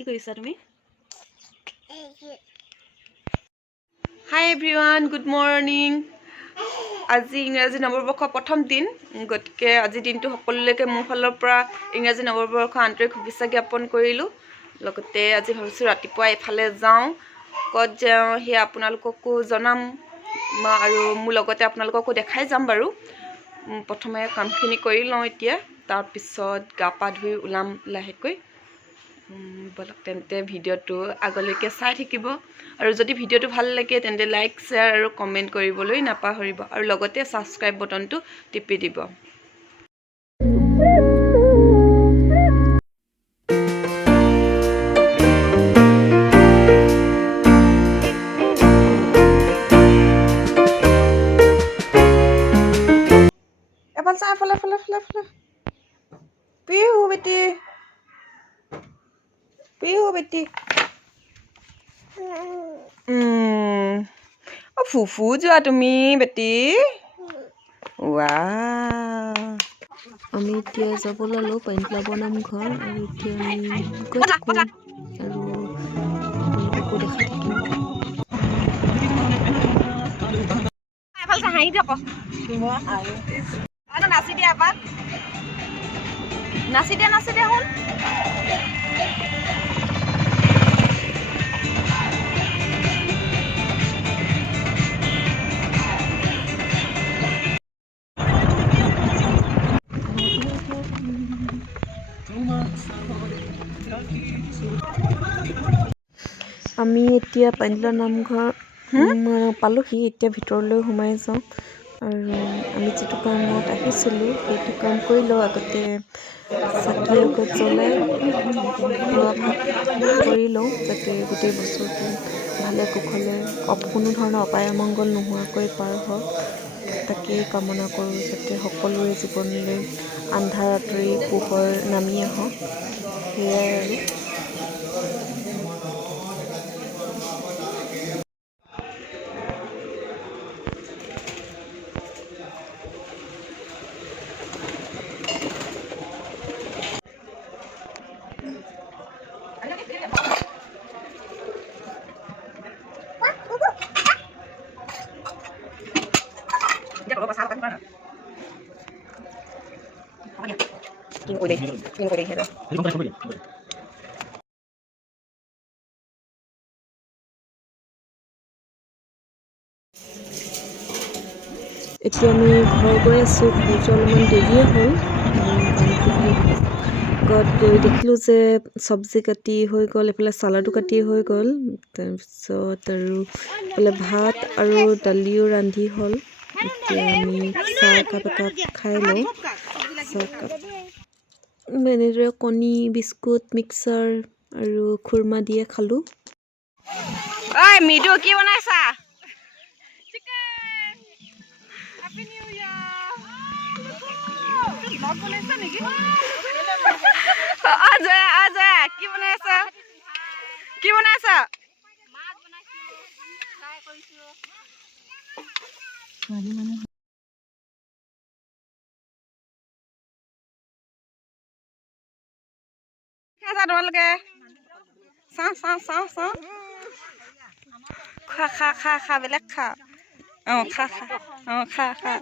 কি কৰিছা তুমি? হাই এভৰিৱান, গুড মৰ্নিং। আজি ইংৰাজী নৱবৰ্ষৰ প্ৰথম দিন, গতিকে আজিৰ দিনটো সকলোলৈকে মোৰ ফালৰ পৰা ইংৰাজী নৱবৰ্ষৰ আন্তৰিক শুভেচ্ছা জ্ঞাপন কৰিলোঁ। লগতে আজি ভাবিছোঁ ৰাতিপুৱা এফালে যাওঁ, ক'ত যাওঁ সেয়া আপোনালোককো জনাম আৰু মোৰ লগতে আপোনালোককো দেখাই যাম বাৰু। প্ৰথমে কামখিনি কৰি লওঁ এতিয়া, তাৰপিছত গা পা ধুই ওলাম লাহেকৈ। বলক তেন্তে ভিডিঅ'টো আগলৈকে চাই থাকিব, আৰু যদি ভিডিঅ'টো ভাল লাগে তেন্তে লাইক, শ্বেয়াৰ আৰু কমেণ্ট কৰিবলৈ নাপাহৰিব, আৰু লগতে ছাবস্ক্ৰাইব বটনটো টিপি দিব। এফালে চা, এফালে এফালে এফালে এফালে পিহু বেটি, পিহু বেটি। ফুফু যোৱা তুমি বেটি। আমি এতিয়া যাব ওলালোঁ পানীতোলা নামঘৰ, আৰু এতিয়া আমি গৈ থাকোঁ আৰু আপোনালোককো দেখাই থাকিম। নাচি দিয়া এপাক, নাচি দিয়া নাচি দিয়া শুন। আমি এতিয়া পানীতোলা নামঘৰ পালোহি, এতিয়া ভিতৰলৈ সোমাই যাওঁ। আৰু আমি যিটো কামত আহিছিলোঁ সেইটো কাম কৰি লওঁ। আগতে চাকি আগত জ্বলাই সেৱা ভাগ কৰি লওঁ, যাতে গোটেই বছৰটো ভালে কুশলে কোনো ধৰণৰ অপায় অমংগল নোহোৱাকৈ পাৰ হওক, তাকেই কামনা কৰোঁ, যাতে সকলোৰে জীৱনলৈ আন্ধাৰ আঁতৰি পোহৰ নামি আহক। সেয়াই আৰু। এতিয়া আমি ঘৰ গৈ আছোঁ। ঘৰ যোৱা অলপমান দেৰিয়ে হ'ল, গত গৈ দেখিলোঁ যে চব্জি কাটি হৈ গ'ল, এইফালে চালাডো কাটি হৈ গ'ল, তাৰপিছত আৰু এইফালে ভাত আৰু দালিও ৰান্ধি হ'ল। এতিয়া আমি চাহ একাপ খাই লওঁ। চাহকাপ এনেদৰে কণী, বিস্কুট, মিক্সাৰ আৰু খুৰমা দিয়ে খালোঁ। মিদু কি বনাইছা? কি বনাইছা? কি বনাইছা? তোমালোকে চাহ চাহ চাহ চাহ খা খা খা খা বেলেগ খা। খা খা খা খা।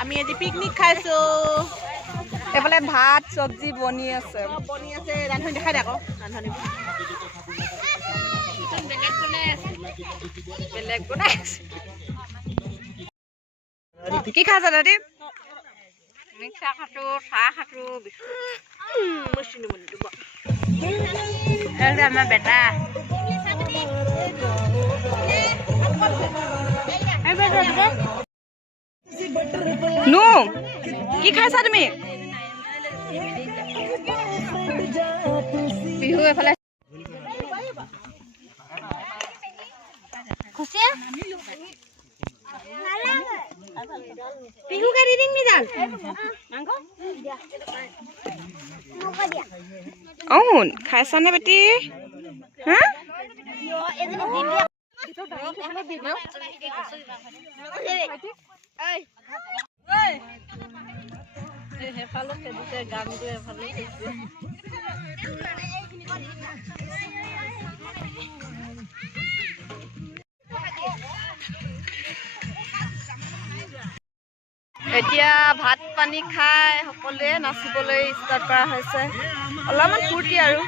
আমি আজি পিকনিক খাইছো। এইফালে ভাত চব্জি বনি আছে ৰান্ধনি দেখাই দে আকৌ। ৰান্ধনি বেলেগ বনাই আছে। কি খাইছা দাদি? মিক্সাৰ খাটো চাহ খাটো আমাৰ বেটা নো কি খাইছা তুমি বিহু এফালে বিহু কাটি দিম নি জান অহুন খাইছানে বেটি হা এতিয়া ভাত পানী খাই সকলোৱে নাচিবলৈ ষ্টাৰ্ট কৰা হৈছে অলপমান ফূৰ্তি আৰু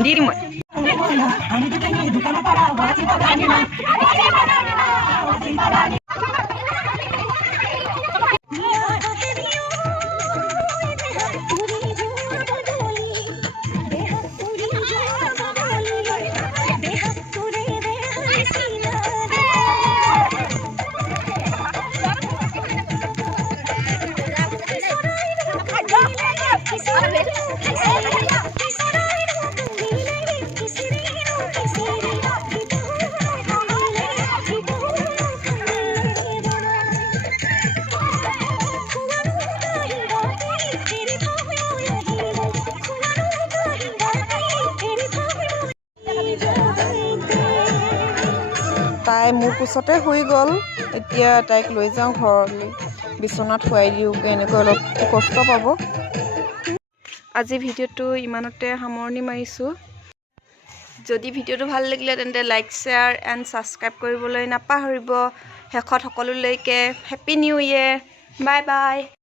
দি দিম মই তাই মোৰ কোচতে শুই গ'ল এতিয়া তাইক লৈ যাওঁ ঘৰলৈ বিচনাত শুৱাই দিওঁগৈ এনেকৈ অলপ কষ্ট পাব আজি ভিডিঅ'টো ইমানতে সামৰণি মাৰিছোঁ যদি ভিডিঅ'টো ভাল লাগিলে তেন্তে লাইক শ্বেয়াৰ এণ্ড ছাবস্ক্ৰাইব কৰিবলৈ নাপাহৰিব শেষত সকলোলৈকে happy new year bye bye